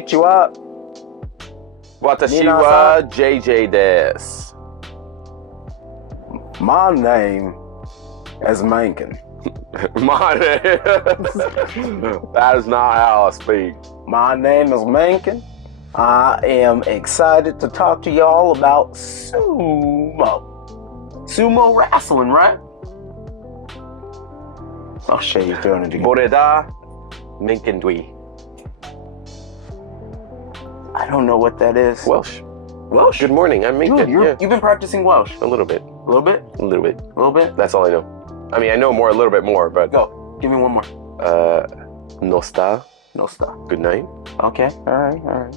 Konnichiwa. Watashi wa JJ desu. My name is Mankin. My name. That is not how I speak. My name is Mankin. I am excited to talk to y'all about sumo. Sumo wrestling, right? Oh shit, you're doing it again. Boreda Minkindwi. I don't know what that is. Welsh. Welsh? Good morning, I'm Minkin. Dude, you've been practicing Welsh. A little bit. A little bit? A little bit. A little bit? That's all I know. I mean, I know more, a little bit more, but... Go. Give me one more. Nosta. Nosta. Good night. Okay. Alright.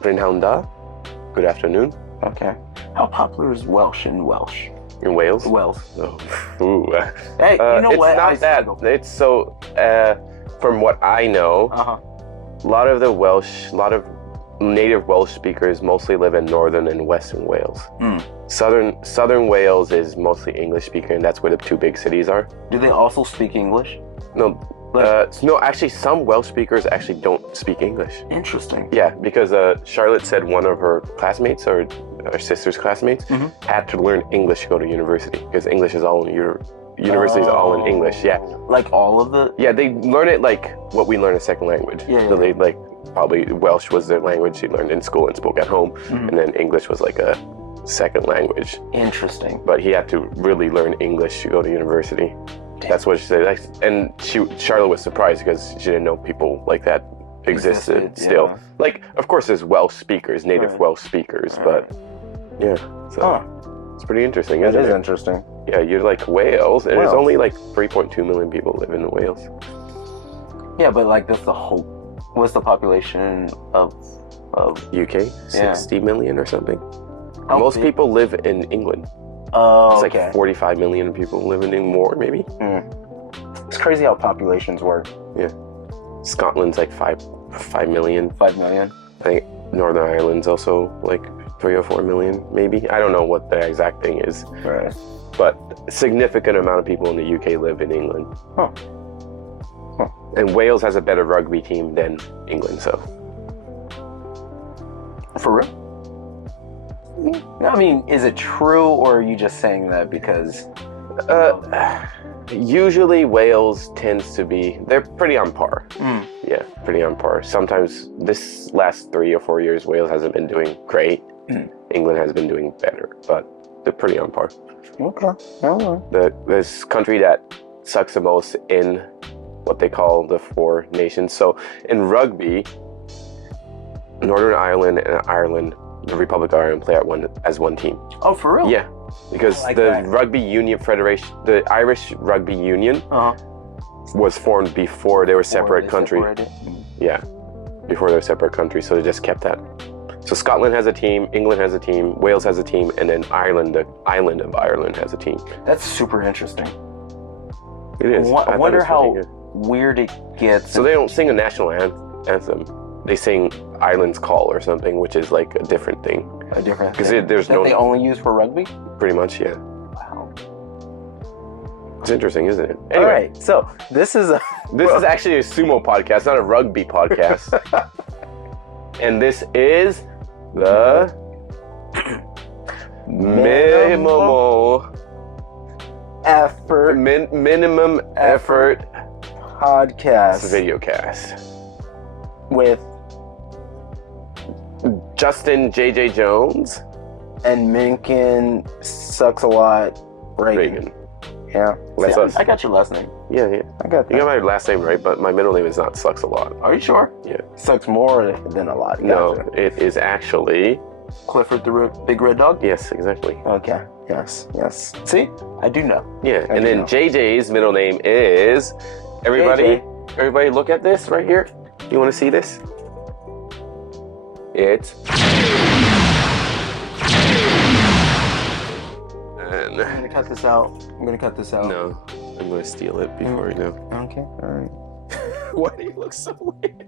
Brinhaunda. Good afternoon. Okay. How popular is Welsh in Welsh? In Wales? Wales. Oh. Ooh. Hey, you know what? It's not that. It's so... from what I know, a lot of native Welsh speakers mostly live in northern and western Wales. Southern Wales is mostly English speaker, and that's where the two big cities are. Do they also speak English? No, actually, some Welsh speakers actually don't speak English. Interesting. Yeah, because Charlotte said one of her classmates, or her sister's classmates, had to learn English to go to university, because English is all in university is all in English. Yeah, like all of the. Yeah, they learn it like what we learn a second language. Yeah. So they probably Welsh was their language they learned in school and spoke at home, and then English was like a second language. Interesting. But he had to really learn English to go to university. Damn. That's what she said. And Charlotte was surprised because she didn't know people like that existed still. Yeah. Like, of course, there's Welsh speakers, native Welsh speakers, but yeah. So it's pretty interesting, isn't it? It is interesting. Yeah, you're like Wales, and there's only like 3.2 million people live in Wales. Yeah, but like that's the whole. What's the population of UK? 60 million or something. Oh, most people live in England. Oh, it's like 45 million people living in more, maybe. It's crazy how populations work. Yeah. Scotland's like 5 million. 5 million. I think Northern Ireland's also like 3 or 4 million, maybe. I don't know what the exact thing is. Right. But a significant amount of people in the UK live in England. And Wales has a better rugby team than England, so. For real? I mean, is it true, or are you just saying that because... Usually Wales tends to be... They're pretty on par. Yeah, pretty on par. Sometimes this last 3 or 4 years, Wales hasn't been doing great. England has been doing better, but they're pretty on par. Okay. This country that sucks the most in what they call the Four Nations. So in rugby, Northern Ireland and Ireland, the Republic of Ireland, play as one team. Oh, for real? Yeah, because the Rugby Union Federation, the Irish Rugby Union, was formed before they were separate countries. Yeah, before they were separate countries, so they just kept that. So Scotland has a team, England has a team, Wales has a team, and then Ireland, the island of Ireland, has a team. That's super interesting. It is. I wonder how weird it gets. So they don't sing a national anthem. They sing Island's Call or something, which is like a different thing. A different thing? Because there's they only use for rugby? Pretty much, yeah. Wow. It's interesting, isn't it? Anyway, all right, so this is actually a sumo podcast, not a rugby podcast. And this is the minimum effort podcast video cast with Justin JJ Jones and Minkin sucks a lot Reagan. Yeah, that's us. I got your last name. Yeah. I got that. You got my last name right, but my middle name is not Sucks a Lot. Are you sure? Yeah. Sucks more than a lot. No, it is actually Clifford the Big Red Dog? Yes, exactly. Okay. Yes. See? I do know. Yeah, and then JJ's middle name is... Everybody look at this right here. You want to see this? It's... I'm going to cut this out. No, I'm going to steal it before you know. Okay, alright. Why do you look so weird?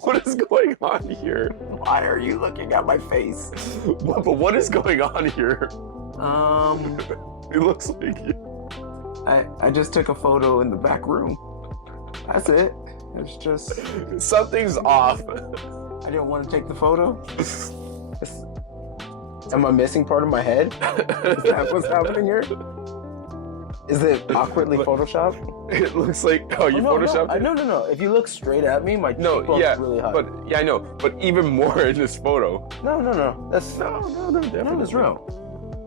What is going on here? Why are you looking at my face? But what is going on here? It looks like you. I just took a photo in the back room. That's it. It's just something's off. I didn't want to take the photo. Am I missing part of my head? Is that what's happening here? Is it awkwardly photoshopped? It looks like you photoshopped it? No. If you look straight at me, my cheekbone's really high. But yeah, I know. But even more in this photo. No. That's That's real.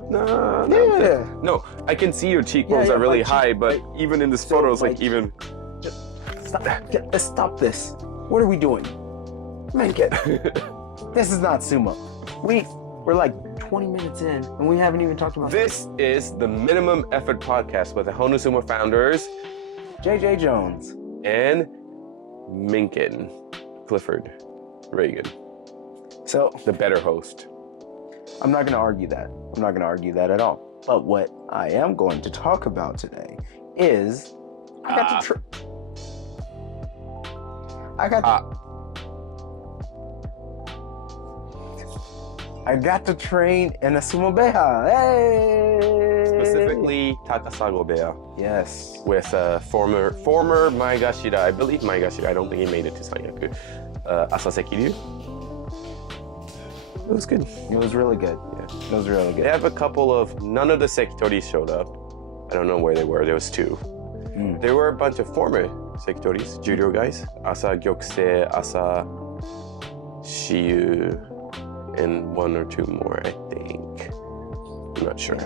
No. Yeah. No, I can see your cheekbones are really high, but even in this photo, it's like even. Just stop this. What are we doing? Man, this is not sumo. We're like 20 minutes in, and we haven't even talked about this. Is the Minimum Effort Podcast with the Honu Sumo founders, JJ Jones and Minkin Clifford Reagan. So the better host. I'm not going to argue that. I'm not going to argue that at all. But what I am going to talk about today is I got to train in a sumo beha. Hey! Specifically, Takasago Beya. Yes. With former Maegashira, I believe Maegashira. I don't think he made it to Sanyaku. Asaseki Ryu. It was good. It was really good. Yeah, it was really good. They have a couple of, none of the Sekitori showed up. I don't know where they were. There was two. There were a bunch of former Sekitoris, judo guys. Asa Gyokuse, Asa Shiyu, and one or two more, I think. I'm not sure.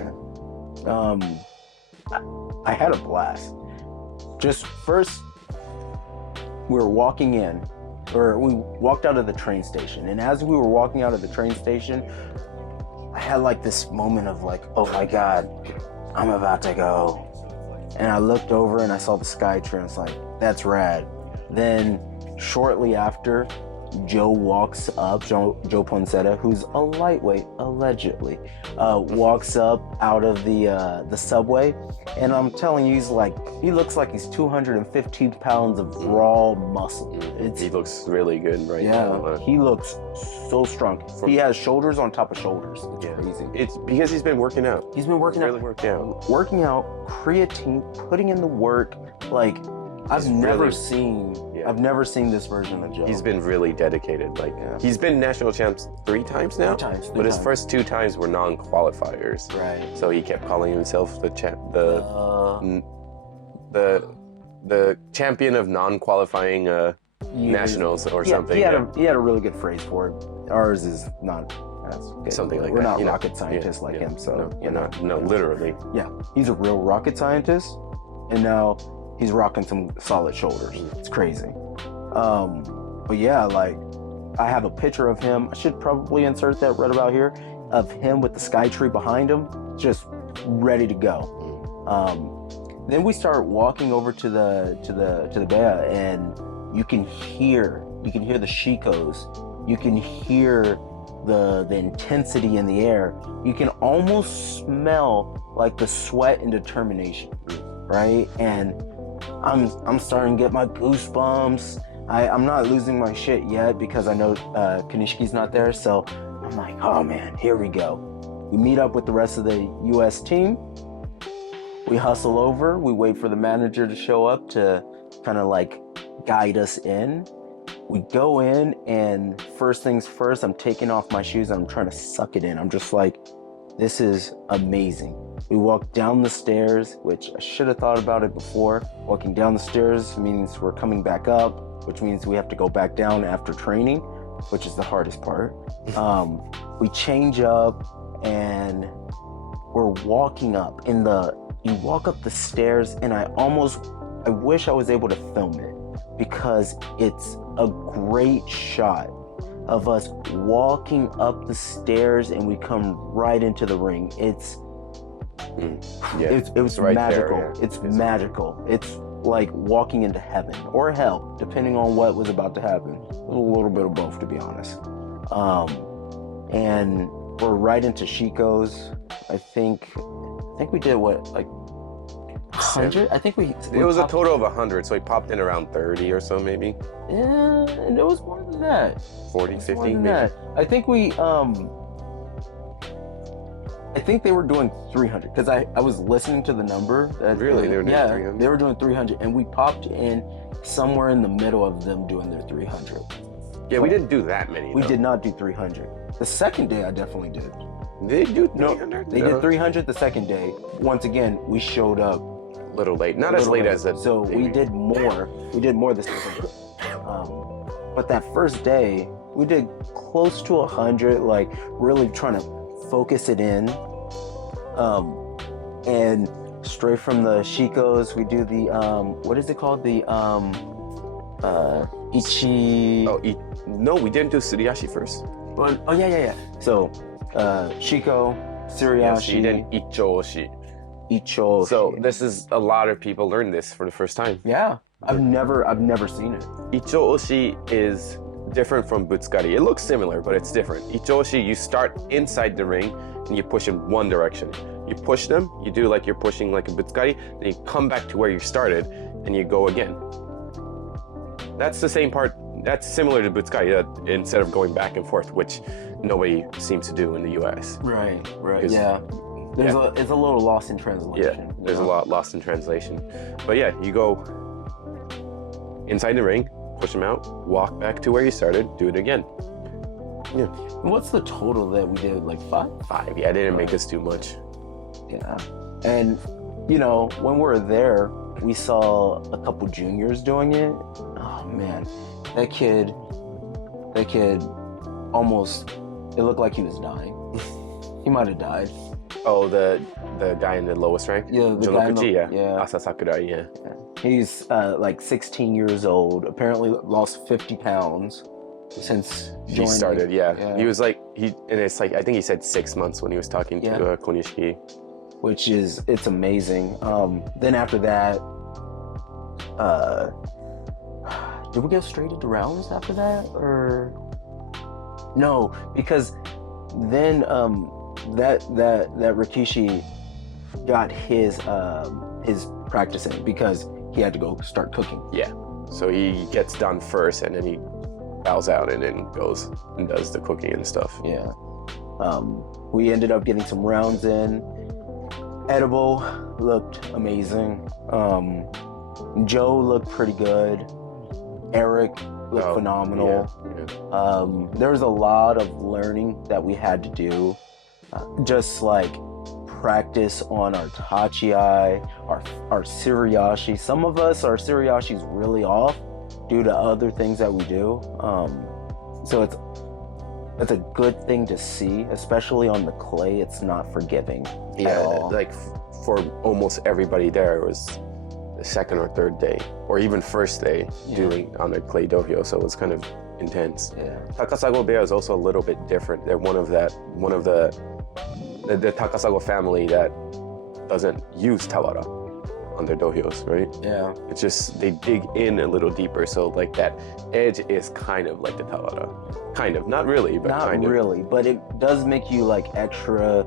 I had a blast. Just first, we were walking in, or we walked out of the train station, and as we were walking out of the train station, I had like this moment of like, oh my God, I'm about to go. And I looked over and I saw the Skytree and it's like, that's rad. Then shortly after, Joe walks up, Joe Poncetta, who's a lightweight, allegedly, walks up out of the subway, and I'm telling you, he looks like he's 215 pounds of raw muscle. He looks really good right now. Yeah, he looks so strong. He has shoulders on top of shoulders. It's crazy. It's because he's been working out. He's been working out. Working out, creatine, putting in the work, like. I've never seen this version of Joe. He's been really dedicated. He's been national champs 3 times now. But his first 2 times were non-qualifiers. Right. So he kept calling himself the champion of non-qualifying nationals or something. He had a really good phrase for it. Ours is not as good. Something like We're that. not rocket scientists like him. So no, literally. Yeah, he's a real rocket scientist, and now he's rocking some solid shoulders. It's crazy. But yeah, I have a picture of him. I should probably insert that right about here, of him with the Skytree behind him, just ready to go. Then we start walking over to the Beya, and you can hear the shikos. You can hear the intensity in the air. You can almost smell like the sweat and determination, right? And I'm starting to get my goosebumps. I'm not losing my shit yet because I know Kanishiki's not there, so I'm like, oh man, here we go. We meet up with the rest of the US team. We hustle over, we wait for the manager to show up to kind of guide us in. We go in, and first things first, I'm taking off my shoes and I'm trying to suck it in. I'm just like, this is amazing. We walk down the stairs, which I should have thought about it before. Walking down the stairs means we're coming back up, which means we have to go back down after training, which is the hardest part. We change up and we're walking up. You walk up the stairs, and I wish I was able to film it because it's a great shot of us walking up the stairs and we come right into the ring. It was right magical. There, yeah. It's magical. It's like walking into heaven or hell, depending on what was about to happen. A little bit of both, to be honest. And we're right into Shiko's. I think we did 100? I think it was a total of 100, so he popped in around 30 or so, maybe. Yeah, and it was more than that. 40, 50, maybe. I think I think they were doing 300 because I was listening to the number. Really? They were doing 300? They were doing 300, and we popped in somewhere in the middle of them doing their 300. Yeah, we didn't do that many. We did not do 300. The second day, I definitely did. They do 300? No, they did 300 the second day. Once again, we showed up a little late. Not as late as that. So we did more. We did more this second day. But that first day, we did close to 100, like really trying to focus it in. And straight from the Shikos, we do the, what is it called? The, Ichi... No, we didn't do Suriyashi first. Oh, yeah. So, Shiko, Suriyashi. Then Ichooshi. Ichooshi. So this is, a lot of people learn this for the first time. Yeah. I've never seen it. Ichooshi is different from Butsukari. It looks similar, but it's different. Ichooshi, you start inside the ring and you push in one direction. You push them, you do like you're pushing like a Butsukari, then you come back to where you started and you go again. That's the same part, that's similar to Butsukari, instead of going back and forth, which nobody seems to do in the US. Right, yeah. It's a little lost in translation. Yeah, there's a lot lost in translation. But yeah, you go inside the ring, push them out, walk back to where you started, do it again. Yeah. What's the total that we did? Like 5? 5, yeah, I didn't make us do much. Yeah. And, when we were there, we saw a couple juniors doing it. Oh, man. That kid almost, it looked like he was dying. He might have died. Oh, the guy in the lowest rank? Yeah, the guy in the, yeah. Asa Sakurai, yeah. He's like 16 years old, apparently lost 50 pounds since joining. He started, yeah. He was like, it's like, I think he said 6 months when he was talking to Konishiki. Which is, it's amazing. Then after that, did we go straight into rounds after that? Or no, because then that Rikishi got his practice in because he had to go start cooking. Yeah. So he gets done first and then he bows out and then goes and does the cooking and stuff. Yeah. We ended up getting some rounds in. Edible looked amazing. Joe looked pretty good. Eric looked phenomenal. Yeah. There was a lot of learning that we had to do. Just like practice on our Tachi-ai, our Suriyashi. Some of us, our Suriyashi's really off due to other things that we do. So it's a good thing to see, especially on the clay. It's not forgiving at all. Like for almost everybody there, it was the second or third day, or even first day doing on the clay dohyo. So it was kind of intense. Yeah. Takasago Beya is also a little bit different. They're one of the Takasago family that doesn't use tawara on their dohyos, right? Yeah. It's just, they dig in a little deeper. So like that edge is kind of like the tawara. Kind of, not really, but not kind really, but it does make you like extra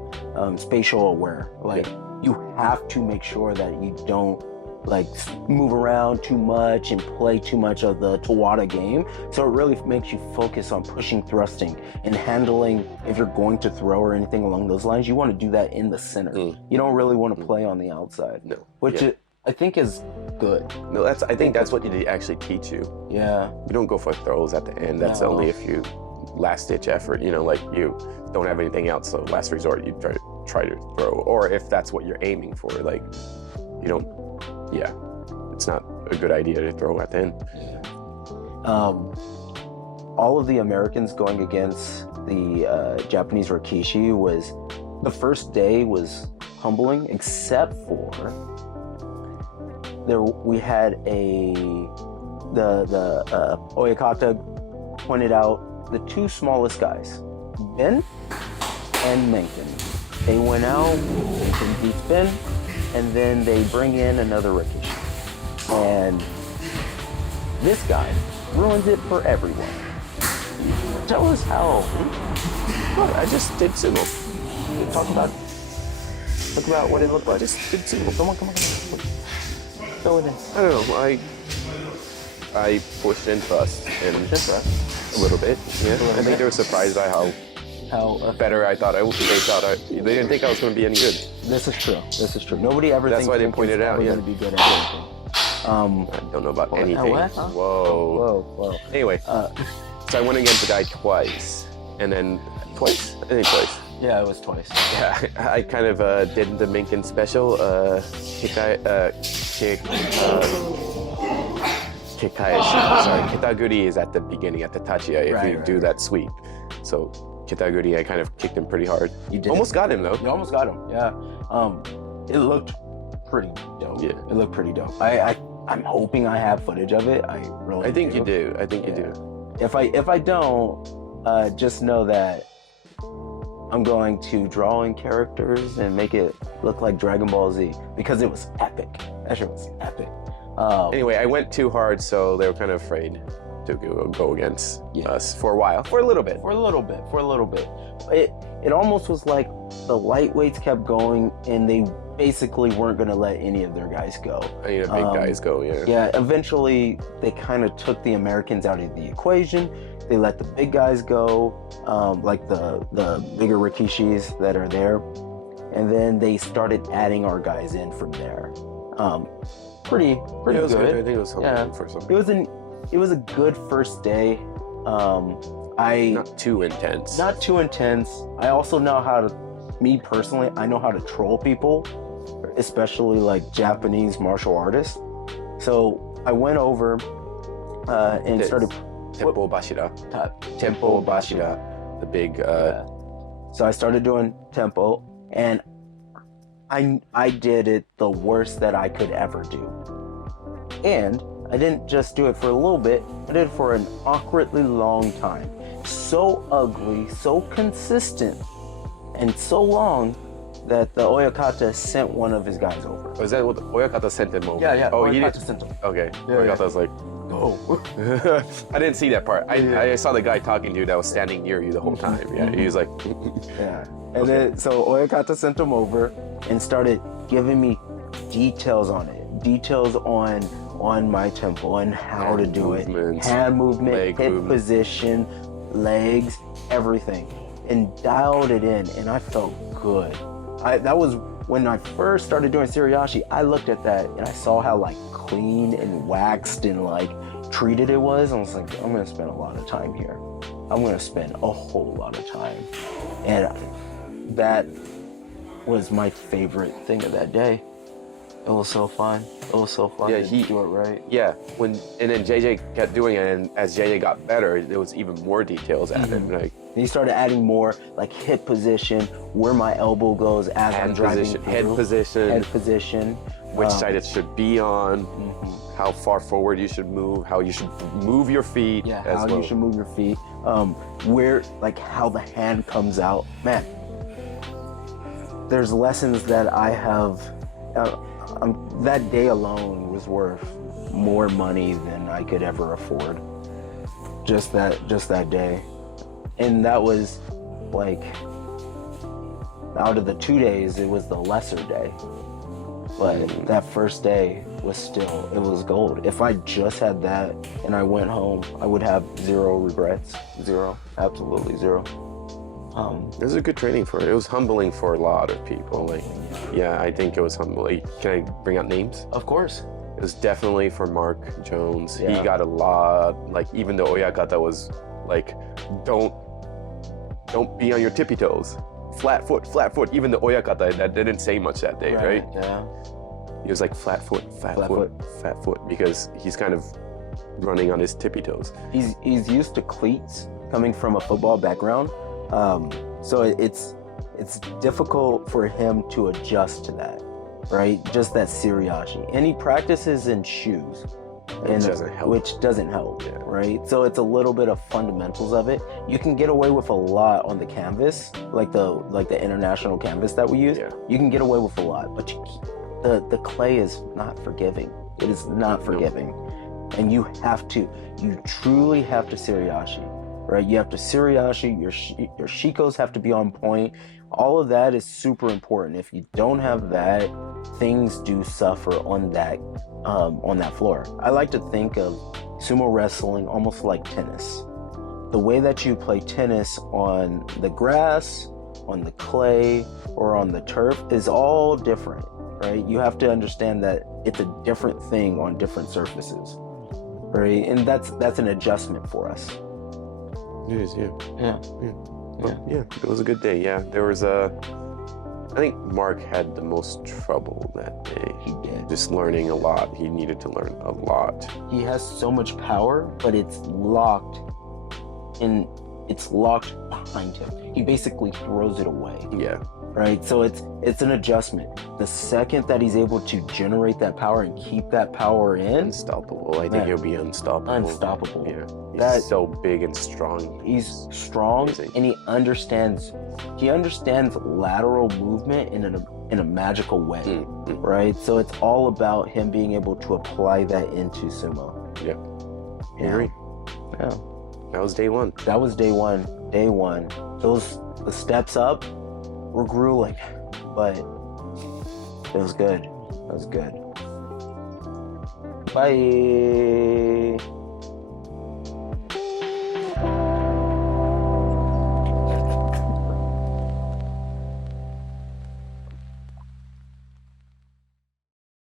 spatial aware. Like you have to make sure that you don't like move around too much and play too much of the Tawara game. So it really makes you focus on pushing, thrusting, and handling. If you're going to throw or anything along those lines, you want to do that in the center. You don't really want to play on the outside. No. Which I think is good. No, I think that's what they actually teach you. Yeah. You don't go for throws at the end. That's only if you last ditch effort, like you don't have anything else, so last resort you try to throw. Or if that's what you're aiming for, like you don't, it's not a good idea to throw at the end. All of the Americans going against the Japanese Rikishi the first day was humbling, except for we had the Oyakata pointed out the two smallest guys, Ben and Menken. They went out, Menken beats Ben, and then they bring in another Rikishi. And this guy ruins it for everyone. Tell us how. What? I just did sumo. Talk about what it looked like. I just did sumo. Come on. Go with it. I don't know. I pushed and thrust and a little bit. Yeah. I think they were surprised by how better I thought they didn't think I was going to be any good. This is true. Nobody ever That's thinks why they pointed out. Going to be good at anything. I don't know about anything. What? Huh? Whoa. Anyway, so I went against the guy twice, and then twice. I think twice. Yeah, it was twice. Yeah, I kind of did the Minkin special. Kitaguri is at the beginning, at the Tachia, if you do that sweep. So Kitaguri, I kind of kicked him pretty hard. You did. Almost got him though. You almost got him. Yeah. It looked pretty dope. Yeah. It looked pretty dope. I'm hoping I have footage of it. I think you do. I think you do. If I don't, just know that I'm going to draw in characters and make it look like Dragon Ball Z because it was epic. That shit was epic. Anyway, I went too hard, so they were kind of afraid to go against us for a while, for a little bit. It almost was like the lightweights kept going, and they basically weren't going to let any of their guys go. Any of the big guys go, yeah. Yeah, eventually they kind of took the Americans out of the equation. They let the big guys go, like the bigger Rikishis that are there, and then they started adding our guys in from there. Pretty good. I think it was something for some. It was a good first day. Not too intense. Not too intense. I also know how to, me personally, I know how to troll people, especially like Japanese martial artists. So I went over and started. Tempo Bashira. The big. So I started doing tempo, and I did it the worst that I could ever do. And I didn't just do it for a little bit, I did it for an awkwardly long time. So ugly, so consistent, and so long that the Oyakata sent one of his guys over. Was that what the Oyakata sent him over? Yeah. Oh, Oyakata sent him. Okay. Oyakata was like, go. I didn't see that part. I saw the guy talking to you that was standing near you the whole time. Yeah, he was like, yeah. And then, so Oyakata sent him over and started giving me details on it. Details on my tempo and how to do it. Hand movement, hip position, legs, everything. And dialed it in, and I felt good. That was when I first started doing Suriyashi. I looked at that and I saw how like clean and waxed and like treated it was. I was like, I'm gonna spend a lot of time here. I'm gonna spend a whole lot of time. And that was my favorite thing of that day. It was so fun. To do it right. Yeah, and then JJ kept doing it, and as JJ got better, there was even more details added. Like, he started adding more like hip position, where my elbow goes as I'm driving through. Head position, which side it should be on, how far forward you should move, how you should move your feet. Yeah, how you should move your feet. Where, like how the hand comes out. Man, there's lessons that I have. That day alone was worth more money than I could ever afford. Just that day. And that was like, out of the 2 days, it was the lesser day. But that first day was it was gold. If I just had that and I went home, I would have zero regrets. Zero. Absolutely zero. It was a good training for it. It was humbling for a lot of people. Like, yeah, I think it was humbling. Can I bring out names? Of course. It was definitely for Mark Jones. Yeah. He got a lot. Like, even the Oyakata was like, don't be on your tippy toes. Flat foot. Even the Oyakata that didn't say much that day, right? Yeah. He was like flat foot, fat foot, because he's kind of running on his tippy toes. He's used to cleats coming from a football background. So it's difficult for him to adjust to that, right? Just that Suriyashi. And he practices in shoes. Which doesn't help, right? So it's a little bit of fundamentals of it. You can get away with a lot on the canvas, like the international canvas that we use. Yeah. You can get away with a lot, but the clay is not forgiving. It is not forgiving. And you truly have to Suriyashi. Right, you have to Suriyashi, your shikos have to be on point. All of that is super important. If you don't have that, things do suffer on that floor. I like to think of sumo wrestling almost like tennis. The way that you play tennis on the grass, on the clay, or on the turf is all different, right? You have to understand that it's a different thing on different surfaces, right? And that's an adjustment for us. It is, yeah. Yeah. Well, yeah, it was a good day. Yeah, there was I think Mark had the most trouble that day. He did. Just learning a lot. He needed to learn a lot. He has so much power, but it's locked behind him. He basically throws it away. Yeah. Right? So it's an adjustment. The second that he's able to generate that power and keep that power in, Unstoppable. I think he'll be unstoppable. Unstoppable. Yeah. He's so big and strong. He's strong. Amazing. And he understands lateral movement in a magical way. Mm-hmm. Right? So it's all about him being able to apply that into sumo. Yeah. I agree. Yeah. That was day one. Day one. The steps up were grueling, but it was good. Bye.